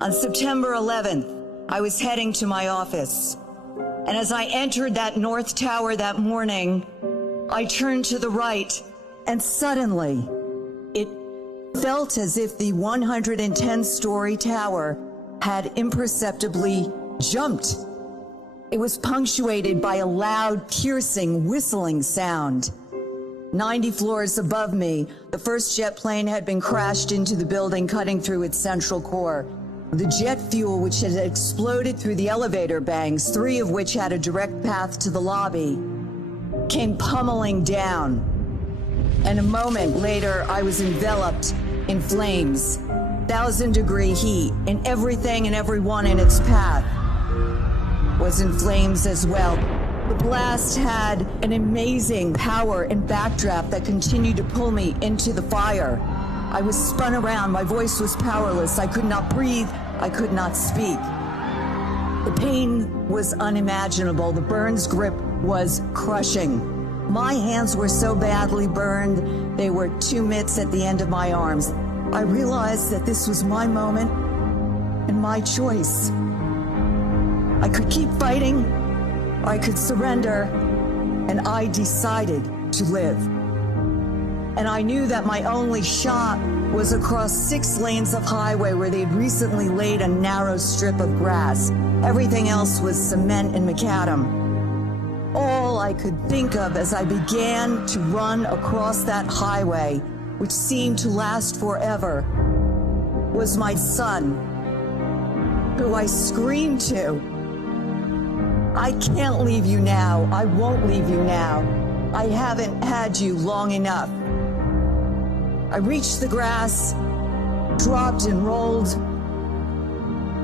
On September 11th, I was heading to my office, and as I entered that North Tower that morning, I turned to the right, and suddenly, it felt as if the 110-story tower had imperceptibly jumped. It was punctuated by a loud, piercing, whistling sound. 90 floors above me, the first jet plane had been crashed into the building, cutting through its central core. The jet fuel, which had exploded through the elevator banks, 3 of which had a direct path to the lobby, came pummeling down. And a moment later, I was enveloped in flames, 1,000-degree heat, and everything and everyone in its path was in flames as well. The blast had an amazing power and backdraft that continued to pull me into the fire. I was spun around, my voice was powerless, I could not breathe, I could not speak. The pain was unimaginable, the burn's grip was crushing. My hands were so badly burned, they were 2 mitts at the end of my arms. I realized that this was my moment and my choice. I could keep fighting, I could surrender, and I decided to live. And I knew that my only shot was across 6 lanes of highway where they had recently laid a narrow strip of grass. Everything else was cement and macadam. All I could think of as I began to run across that highway, which seemed to last forever, was my son, who I screamed to. I can't leave you now. I won't leave you now. I haven't had you long enough. I reached the grass, dropped and rolled,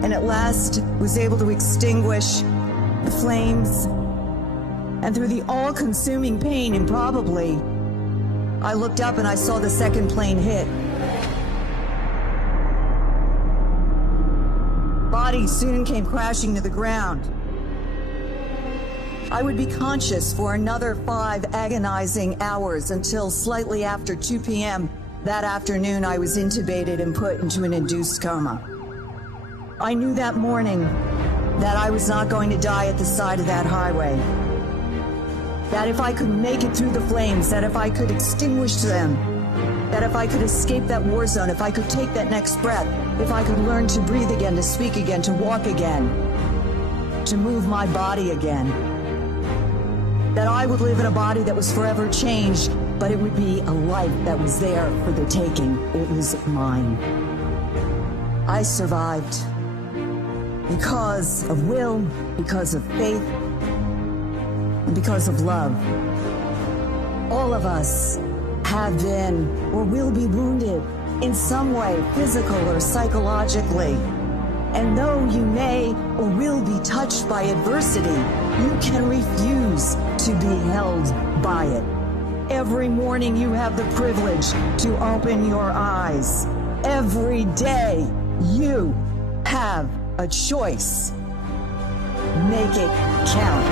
and at last was able to extinguish the flames. And through the all-consuming pain, improbably, I looked up and I saw the second plane hit. Body soon came crashing to the ground. I would be conscious for another 5 agonizing hours until slightly after 2 p.m. that afternoon I was intubated and put into an induced coma. I knew that morning that I was not going to die at the side of that highway. That if I could make it through the flames, that if I could extinguish them, that if I could escape that war zone, if I could take that next breath, if I could learn to breathe again, to speak again, to walk again, to move my body again, that I would live in a body that was forever changed, but it would be a life that was there for the taking. It was mine. I survived because of will, because of faith, and because of love. All of us have been or will be wounded in some way, physical or psychologically. And though you may or will be touched by adversity, you can refuse to be held by it. Every morning you have the privilege to open your eyes. Every day you have a choice. Make it count.